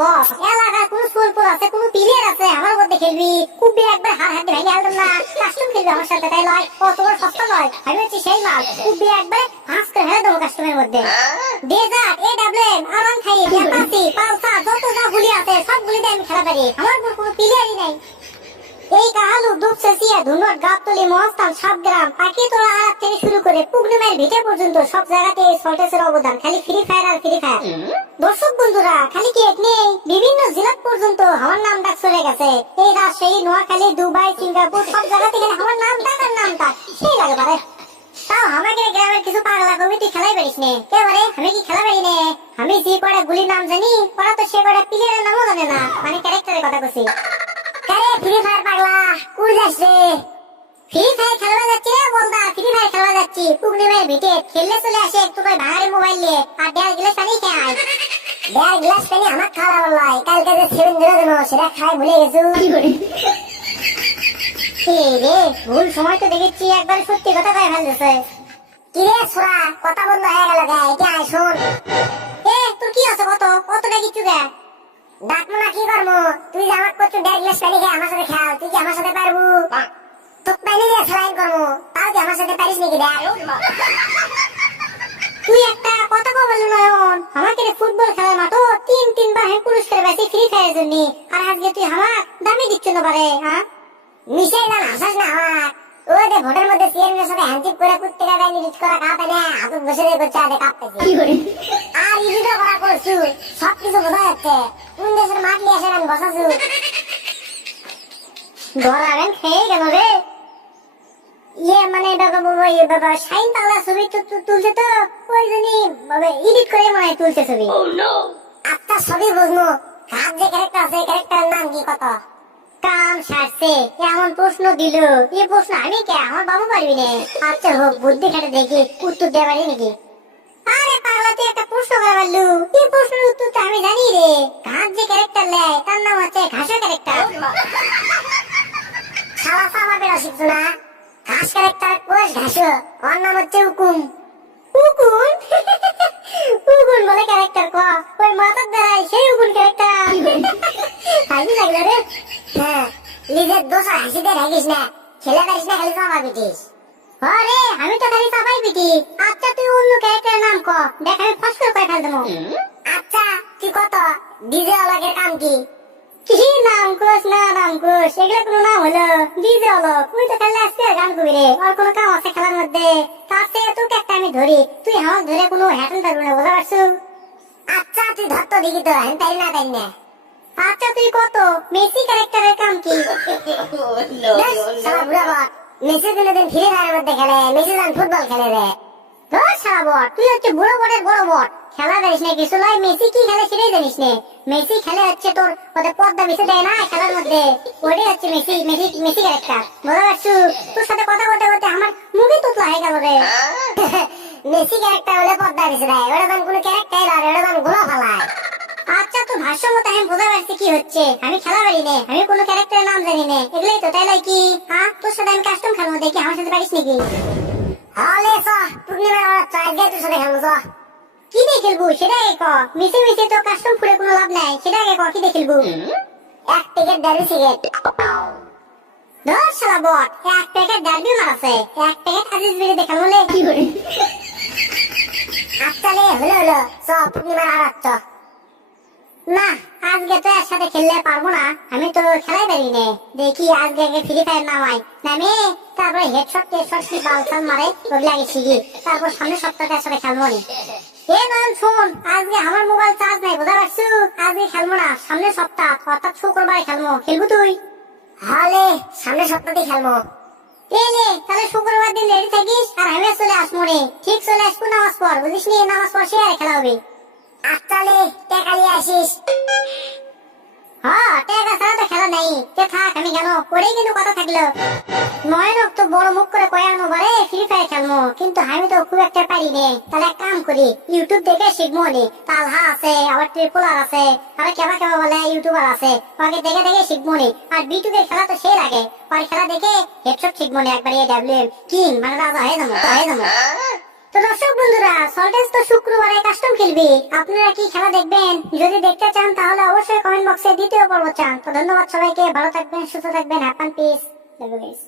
বস এলাকার কোন সুলপুর আছে কোন প্লেয়ার আছে আমার মধ্যে খেলবি কুবি একবার হার হাতে ভেঙে আলতাম না কাস্টম খেলবি আমার সাথে তাই লয় ও তোমার সস্তা নয় আমি হচ্ছি সেই মাল কুবি একবার ফাঁস করে ফেলে দেবো কাস্টমের মধ্যে ডেজার্ট এডব্লিউএম আরন খাই অ্যাপাচি পালসা যত যা গুলি আছে সবগুলি দিয়ে আমি খেলা পারি আমার উপর কোনো প্লেয়ারই নাই এই কাহালু দুপসেসিয়া ধুনট গাবতলি মহস্থান সাতগ্রাম পাখি তোলা আড়াত থেকে শুরু করে পুগনুমের ভিটে পর্যন্ত সব জায়গাতে এই সল্টেসের অবদান খালি ফ্রি ফায়ার আর ফ্রি ফায়ার দর্শক বন্ধুরা খালি কি এক নেই বিভিন্ন জেলা পর্যন্ত আমার নাম ডাক চলে গেছে এই রাজশাহী নোয়াখালী দুবাই সিঙ্গাপুর সব জায়গাতে গেলে আমার নাম ডাক আর নাম ডাক সেই লাগে পারে তাও আমাকে গ্রামের কিছু পাগলা কমিটি খেলাই পারিস নে এবারে আমি কি খেলা পারি নে আমি যে কটা গুলির নাম জানি ওরা তো সে কটা প্লেয়ারের নামও জানে না মানে ক্যারেক্টারের কথা বলছি আরে ফ্রি ফায়ার পাগলা কুল যাস রে ফ্রি ফায়ার খেলবা যাচ্ছে বলদা ফ্রি ফায়ার খেলবা যাচ্ছি পুগনিমের ভিটে খেললে চলে আসে একটু করে ভাঙারে মোবাইল নিয়ে আর 1.5 গ্লাস পানি খায় 1.5 গ্লাস পানি আমার খাওয়া বললাই কালকে যে 7 দিন সেটা খাই ভুলে গেছো রে ভুল সময় তো দেখেছি একবার সত্যি কথা কয়ে ফেলতেছে কিরে ছোড়া কথা বন্ধ হয়ে গেল গে এটা আয় শোন তোর কি আছে কতটা কিছু গে ডাকবো না কি করবো তুই যে আমার করছো 1.5 গ্লাস পানি খেয়ে আমার সাথে খেয়াল তুই কি আমার সাথে পারবো তোর পানি দিয়ে স্যালাইন করবো তাও কি আমার সাথে পারিস নাকি দেখ তুই একটা কথা বললি নয়ন আমাকে ফুটবল খেলার মাঠো 3 বার পুরস্কার পেয়েছি ফ্রি ফায়ারের জন্য আর আজকে তুই আমার দামি দিচ্ছ না পারে হ্যাঁ মিশাই না হাসাস না আমার ওদের ভোটের মধ্যে সিএমের সাথে হ্যান্ডশেক করে কুত্তিকা গায়ে নিজ করা কাঁপে না হাত বসে দিয়ে করছে আদে কাঁপতেছে আর ইজিটা করা করছু সবকিছু বোঝা যাচ্ছে কোন দেশের মাঠ নিয়ে এসে আমি বসাছু ধরাবেন খেয়ে গেল রে মানে বাবা শাইন পাগলা ছবি তুলছে তো ওই জন্যই এডিট করে মনে হয় তুলছে ছবি আচ্ছা ছবি বুঝবো কার যে ক্যারেক্টার আছে ক্যারেক্টারের নাম কি কত কাম সারছে এমন প্রশ্ন দিল এই প্রশ্ন আমি কে আমার বাবু পারবি না আচ্ছা হোক বুদ্ধি খাটে দেখি উত্তর দেওয়া পারি নাকি আরে পাগলা তুই একটা প্রশ্ন করে পারলু এই প্রশ্নের উত্তর তো আমি জানি রে ঘাস যে ক্যারেক্টার লেয় তার নাম হচ্ছে ঘাসের ক্যারেক্টার শালা সামা বেড়া শিখছো না ঘাস ক্যারেক্টার কোষ ঘাস ওর নাম হচ্ছে হুকুম হুকুম হুকুম বলে ক্যারেক্টার ক ওই মাথার দ্বারাই সেই হুকুম ক্যারেক্টার হাসি লাগলো রে হ্যাঁ নিজের দোষ হাসি দিয়ে ঢাকিস না খেলে পারিস না খালি চাপা পিটিস আরে আমি তো খালি চাপাই পিটি আচ্ছা তুই অন্য ক্যারেক্টারের নাম ক দেখ আমি ফস করে ফেল দেবো আচ্ছা তুই কত ডিজে ওয়ালাকের কাম কি কি নাম কোস না নাম কোস এগুলো কোনো নাম হলো ডিজে হলো তুই তো খেললে আসছে গান কবি রে আর কোনো কাম আছে খেলার মধ্যে তার থেকে তোকে একটা আমি ধরি তুই আমার ধরে কোনো হ্যাটন পারবি না বোঝা পারছু আচ্ছা তুই ধর তো দেখি তো হ্যান তাই না আচ্ছা তুই কত মেসি ক্যারেক্টারের কাম কি মেসি দিন ফ্রি ফায়ারের মধ্যে খেলে মেসি যান ফুটবল খেলে রে ধর সারা বট তুই হচ্ছে বুড়ো বটের বড় বট খেলা জানিস না কিছু লাই মেসি কি খেলে সেটাই জানিস না মেসি খেলে হচ্ছে তোর ওদের পর্দা মিশে দেয় না খেলার মধ্যে ওটাই হচ্ছে মেসি ক্যারেক্টার বোঝা পারছু তোর সাথে কথা বলতে বলতে আমার মুভি তোতলা হয়ে গেল রে মেসি ক্যারেক্টার হলে পর্দা মিশে দেয় ওটা দাম কোনো ক্যারেক্টার আর ওটা দাম গোলা ফেলায় আচ্ছা তো ভাষ্য মতো আমি বোঝা পারছি কি হচ্ছে আমি খেলা পারি না আমি কোনো ক্যারেক্টারের নাম জানি না এগুলোই তো তাই কি হ্যাঁ তোর সাথে আমি কাস্টম খেলবো দেখি আমার সাথে পারিস নাকি হলে পূর্ণিমার আজকে তোর সাথে খেলবো কি দিয়ে খেলবো সেটাই ক মিশে তো কাস্টম ফুড়ে কোনো লাভ নাই সেটাকে ক কি দিয়ে খেলবো এক প্যাকেট ডাবি সিগারেট ধর শালা বট এক প্যাকেট ডাবি মারছে এক প্যাকেট আজিজ বিড়ি দেখাল বলে কি করে আচ্ছা লে হলো পূর্ণিমার আরাচ্ছ না আজকে তো এর সাথে খেললে পারবো না আমি তো খেলাই পারি না দেখি আজকে ফ্রি ফায়ার নামাই নামে তারপরে হেডশট টেডশট কি বালসাল মারে ওগুলো আগে শিখি তারপর সামনের সপ্তাহে সাথে খেলবো নি শোন আজকে আমার মোবাইল চার্জ নাই বোঝা পারছু আজকে খেলবো না সামনের সপ্তাহ অর্থাৎ শুক্রবারে খেলবো তুই হলে সামনের সপ্তাহে খেলবো এলে তাহলে শুক্রবার দিন রেডি থাকিস আর আমি চলে আসবো রে ঠিক চলে আসবো নামাজ পড় বুঝিস নি নামাজ পড় সে আর খেলা হবে আচ্ছা লে টাকা নিয়ে আসিস হ্যাঁ টাকা ছাড়া তো খেলা নাই থাক আমি কেন পড়েই কিন্তু কথা থাকলো নয়নক তো বড় মুখ করে কয়ার মোবারে ফ্রি ফায়ার খেলবো কিন্তু আমি তো খুব একটা পারি নে তাহলে এক কাম করি ইউটিউব দেখে শিখবো নি তালহা আছে আবার ট্রিপলার আছে আর কেবা বলে ইউটিউবার আছে ওকে দেখে শিখবো নি আর বিটুকের খেলা তো সেই লাগে আর খেলা দেখে হেডশট শিখবো নি একবার এডব্লিউএম কিং মানে রাজা হয়ে যাবো তো দর্শক বন্ধুরা, সল্টেজ তো শুক্রবারে কাস্টম খেলবি, আপনারা কি খেলা দেখবেন? যদি দেখতে চান তাহলে অবশ্যই কমেন্ট বক্সে দ্বিতীয় পর্ব চান। তো ধন্যবাদ সবাইকে, ভালো থাকবেন, সুস্থ থাকবেন, হ্যাপি পিস।